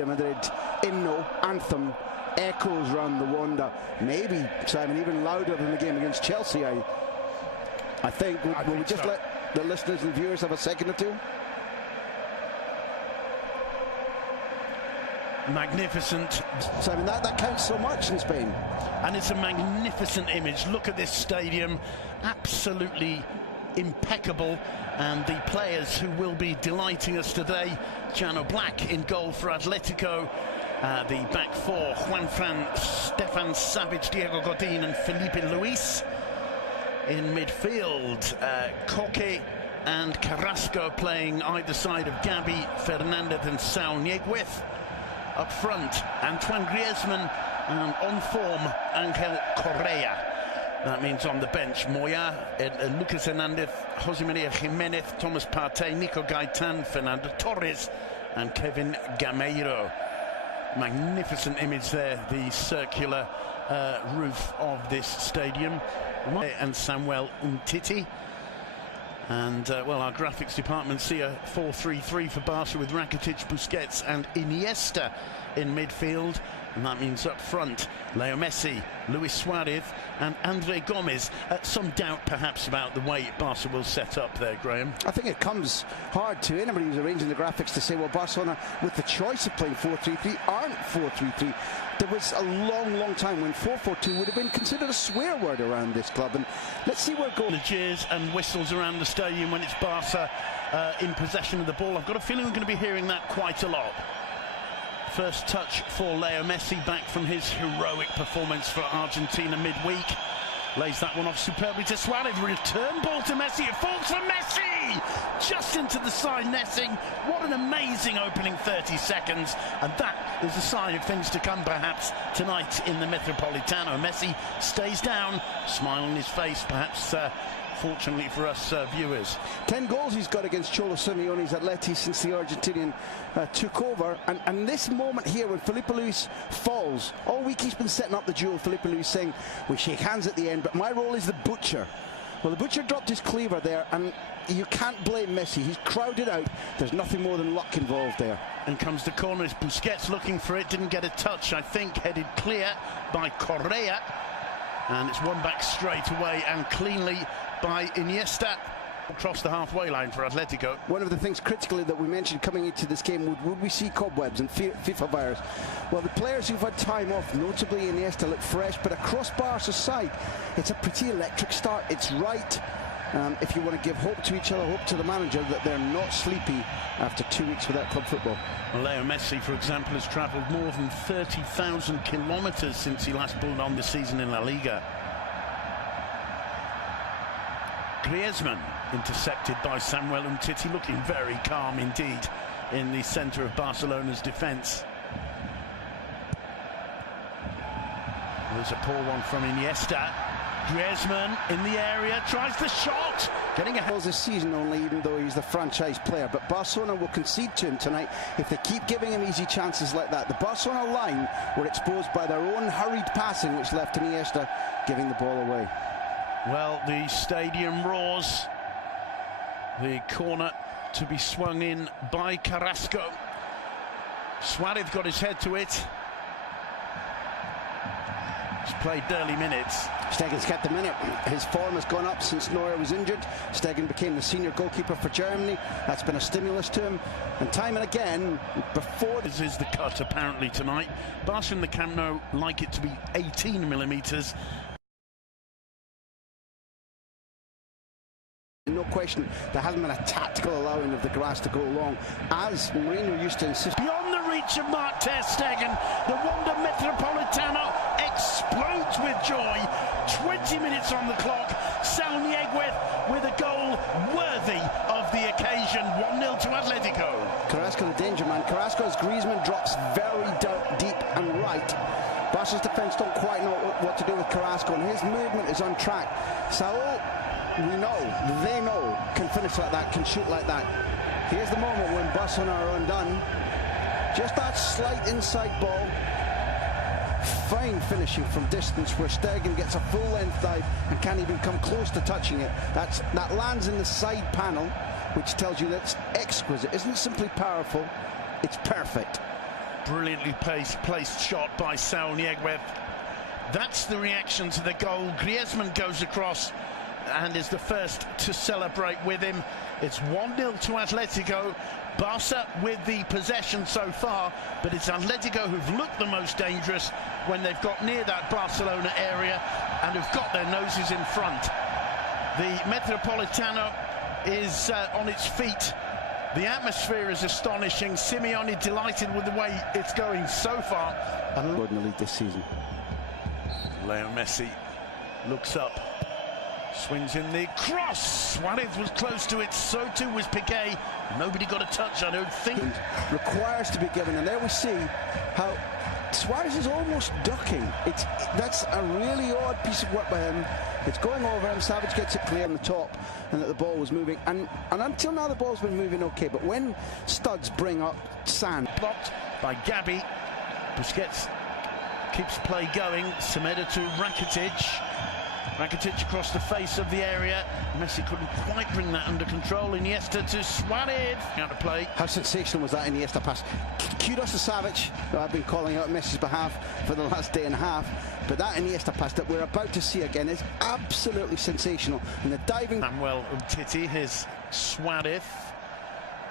de Madrid hymno, anthem, echoes around the Wanda. Maybe, Simon, even louder than the game against Chelsea, I think. Will we just let the listeners and viewers have a second or two? Magnificent. Simon, that counts so much in Spain. And it's a magnificent image. Look at this stadium, absolutely impeccable. And the players who will be delighting us today, Jano Black in goal for Atletico. The back four, Juanfran, Stefan Savic, Diego Godin and Felipe Luis. In midfield, Koke and Carrasco playing either side of Gavi, Fernandez and Saul Nieguez. Up front, Antoine Griezmann, and on form, Angel Correa. That means on the bench, Moya, Lucas Hernandez, Jose Maria Jimenez, Thomas Partey, Nico Gaitan, Fernando Torres, and Kevin Gameiro. Magnificent image there, the circular roof of this stadium. And Samuel Umtiti. And, well, our graphics department see a 4-3-3 for Barca with Rakitic, Busquets and Iniesta in midfield. And that means up front, Leo Messi, Luis Suarez and Andre Gomez. Some doubt perhaps about the way Barca will set up there, Graham. I think it comes hard to anybody who's arranging the graphics to say, well, Barcelona, with the choice of playing 4-3-3, aren't 4-3-3. There was a long time when 4-4-2 would have been considered a swear word around this club. And let's see where it goes. The cheers and whistles around the stadium when it's Barca in possession of the ball. I've got a feeling we're going to be hearing that quite a lot. First touch for Leo Messi, back from his heroic performance for Argentina midweek. Lays that one off superbly to Suarez. Return ball to Messi. It falls for Messi! Just into the side netting. What an amazing opening 30 seconds. And that is a sign of things to come perhaps tonight in the Metropolitano. Messi stays down, smile on his face, perhaps fortunately for us viewers. 10 goals he's got against Cholo Simeone's Atleti since the Argentinian took over. And this moment here when Felipe Luis falls, all week he's been setting up the duel. Felipe Luis saying, we shake hands at the end, but my role is the butcher. Well, the butcher dropped his cleaver there, and you can't blame Messi. He's crowded out. There's nothing more than luck involved there. And comes the corner. Busquets looking for it, didn't get a touch, I think, headed clear by Correa. And it's won back straight away and cleanly by Iniesta across the halfway line for Atletico. One of the things critically that we mentioned coming into this game, would we see cobwebs and FIFA virus? Well, the players who've had time off, notably Iniesta, look fresh, but across Barca's side, it's a pretty electric start. It's right. If you want to give hope to each other, hope to the manager that they're not sleepy after 2 weeks without club football. Well, Leo Messi, for example, has travelled more than 30,000 kilometres since he last pulled on the season in La Liga. Griezmann intercepted by Samuel Umtiti, looking very calm indeed in the centre of Barcelona's defence. There's a poor one from Iniesta. Griezmann in the area, tries the shot, getting a this season only, even though he's the franchise player. But Barcelona will concede to him tonight if they keep giving him easy chances like that. The Barcelona line were exposed by their own hurried passing, which left Iniesta giving the ball away. Well, the stadium roars. The corner to be swung in by Carrasco. Suarez got his head to it. He's played early minutes. Stegen's kept the minute. His form has gone up since Neuer was injured. Stegen became the senior goalkeeper for Germany. That's been a stimulus to him. And time and again, before... This is the cut apparently tonight. Barca in the Camp Nou like it to be 18 millimetres. No question, there hasn't been a tactical allowing of the grass to go long, as Mourinho used to insist. Beyond the reach of Mark ter Stegen, the Wanda Metropolitano explodes with joy. 20 minutes on the clock. Saul Nieguez with a goal worthy of the occasion. 1-0 to Atletico. Carrasco, the danger man. Carrasco, as Griezmann drops very deep and right. Barca's defence don't quite know what to do with Carrasco, and his movement is on track. Saul, we know, they know, can finish like that, can shoot like that. Here's the moment when Barcelona are undone. Just that slight inside ball. Fine finishing from distance where Stegen gets a full-length dive and can't even come close to touching it. That lands in the side panel, which tells you that's exquisite. It isn't simply powerful, it's perfect. Brilliantly placed shot by Saul Niguez. That's the reaction to the goal. Griezmann goes across and is the first to celebrate with him. It's 1-0 to Atletico. Barca with the possession so far, but it's Atletico who've looked the most dangerous when they've got near that Barcelona area and have got their noses in front. The Metropolitano is on its feet. The atmosphere is astonishing. Simeone delighted with the way it's going so far. And in the league this season. Leo Messi looks up, swings in the cross. Suarez was close to it, so too was Piqué. Nobody got a touch, I don't think. Requires to be given, and there we see how Suarez is almost ducking. That's a really odd piece of work by him. It's going over him. Savage gets it clear on the top, and that the ball was moving. And until now, the ball's been moving okay. But when studs bring up sand, blocked by Gabi. Busquets keeps play going. Semedo to Rakitic. Rakitic across the face of the area. Messi couldn't quite bring that under control. Iniesta to Suarez. Out of play. How sensational was that Iniesta pass? Kudos to Savage, who I've been calling out on Messi's behalf for the last day and a half. But that Iniesta pass that we're about to see again is absolutely sensational. And the diving... Manuel Umtiti, here's Suarez.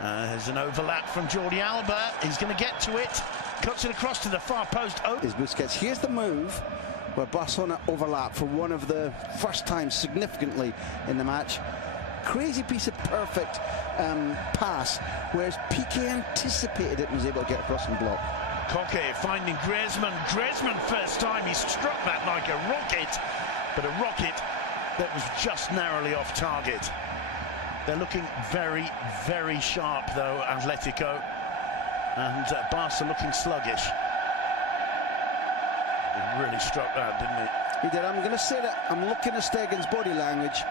There's an overlap from Jordi Alba. He's going to get to it. Cuts it across to the far post. Oh, is Busquets. Here's the move where Barcelona overlap for one of the first times significantly in the match. Crazy piece of perfect pass, whereas Piqué anticipated it and was able to get across and block. Koke finding Griezmann. Griezmann first time he struck that like a rocket, but a rocket that was just narrowly off target. They're looking very, very sharp though, Atletico, and Barca looking sluggish. He really struck that, didn't he? He did. I'm going to say that I'm looking at Stegen's body language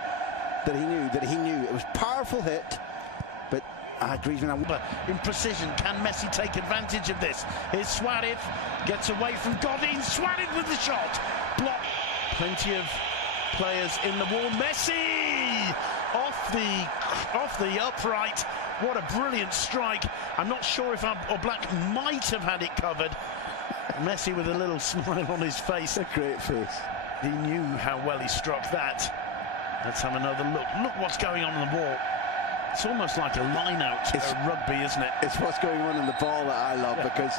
that he knew it was a powerful hit, but Griezmann in precision. Can Messi take advantage of this? Here's Suarez, gets away from Godin. Suarez with the shot, block. Plenty of players in the wall. Messi off the upright. What a brilliant strike. I'm not sure if Black might have had it covered. Messi with a little smile on his face. A great face. He knew how well he struck that. Let's have another look. Look what's going on the wall. It's almost like a line-out rugby, isn't it? It's what's going on in the ball that I love, because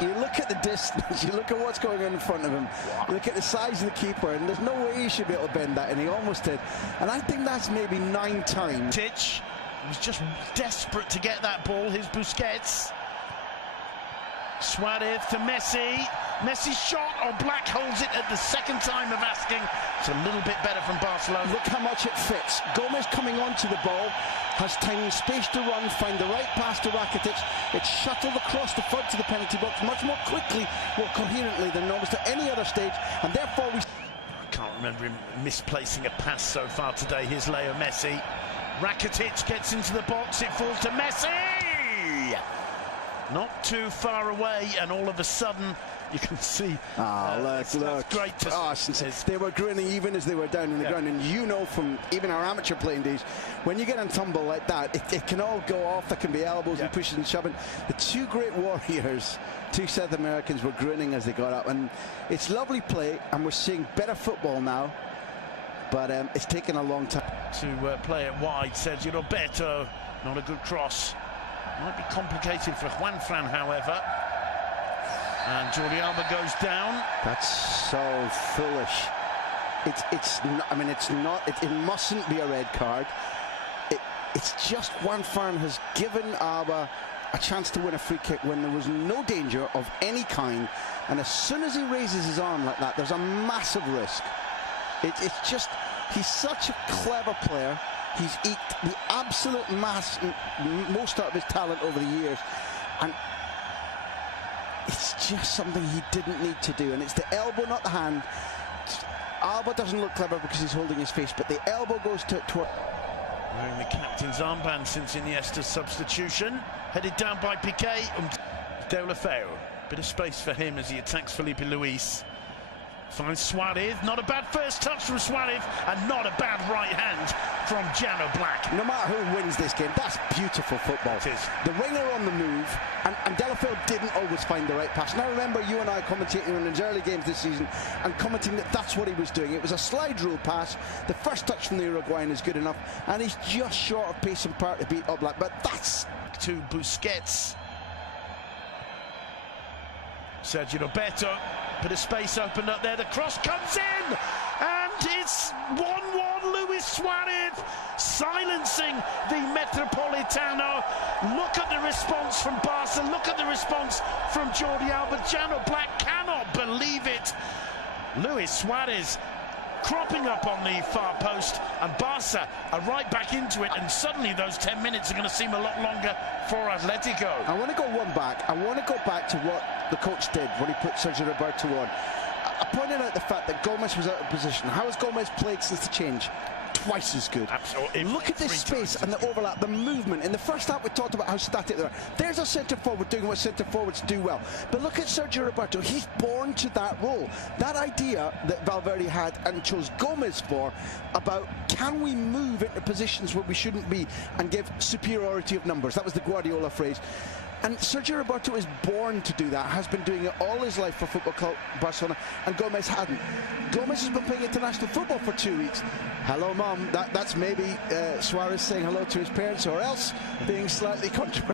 you look at the distance, you look at what's going on in front of him, you look at the size of the keeper, and there's no way he should be able to bend that, and he almost did. And I think that's maybe 9 times. Tich was just desperate to get that ball. Here's Busquets. Suarez to Messi. Messi shot, Black holds it at the second time of asking. It's a little bit better from Barcelona. Look how much it fits. Gomez coming onto the ball, has time and space to run, find the right pass to Rakitic. It's shuttled across the front to the penalty box much more quickly, more coherently than almost at any other stage, and therefore we... I can't remember him misplacing a pass so far today. Here's Leo Messi. Rakitic gets into the box, it falls to Messi! Not too far away, and all of a sudden you can see. Look. Great to see. They were grinning even as they were down in the ground, and you know from even our amateur playing days, when you get on tumble like that, it can all go off. There can be elbows and pushes and shoving. The two great warriors, two South Americans, were grinning as they got up, and it's lovely play, and we're seeing better football now, but it's taken a long time. To play it wide, Sergio Roberto, not a good cross. Might be complicated for Juanfran, however. And Jordi Alba goes down. That's so foolish. It's not. I mean, it's not. It mustn't be a red card. It's just Juanfran has given Alba a chance to win a free kick when there was no danger of any kind. And as soon as he raises his arm like that, there's a massive risk. It's just, he's such a clever player. He's eked the absolute most out of his talent over the years, and it's just something he didn't need to do. And it's the elbow, not the hand. Alba doesn't look clever because he's holding his face, but the elbow goes to wearing the captain's armband since Iniesta's substitution. Headed down by Piqué. Deulofeu. Bit of space for him as he attacks Felipe Luis. Finds Suarez, not a bad first touch from Suarez, and not a bad right hand from Jano Black. No matter who wins this game, that's beautiful football. It is. The winger on the move, and Delafeu didn't always find the right pass. And I remember you and I commentating on his early games this season and commenting that that's what he was doing. It was a slide rule pass. The first touch from the Uruguayan is good enough, and he's just short of pace and power to beat Oblak. But that's to Busquets. Sergio Roberto, bit of space opened up there, the cross comes in, and it's 1-1. Luis Suarez silencing the Metropolitano. Look at the response from Barca, look at the response from Jordi Alba. Jano Black cannot believe it. Luis Suarez cropping up on the far post, and Barca are right back into it, and suddenly those 10 minutes are going to seem a lot longer for Atletico. I want to go one back. I want to go back to what the coach did when he put Sergio Roberto on. I pointed out the fact that Gomez was out of position. How has Gomez played since the change? Twice as good. Absolutely. Look at this space and the overlap, the movement. In the first half, we talked about how static they are. There's a centre forward doing what centre forwards do well. But look at Sergio Roberto. He's born to that role. That idea that Valverde had and chose Gomez for about can we move into positions where we shouldn't be and give superiority of numbers. That was the Guardiola phrase. And Sergio Roberto is born to do that, has been doing it all his life for Football Club Barcelona, and Gomez hadn't. Gomez has been playing international football for 2 weeks. Hello, Mum. That's maybe Suarez saying hello to his parents, or else being slightly controversial.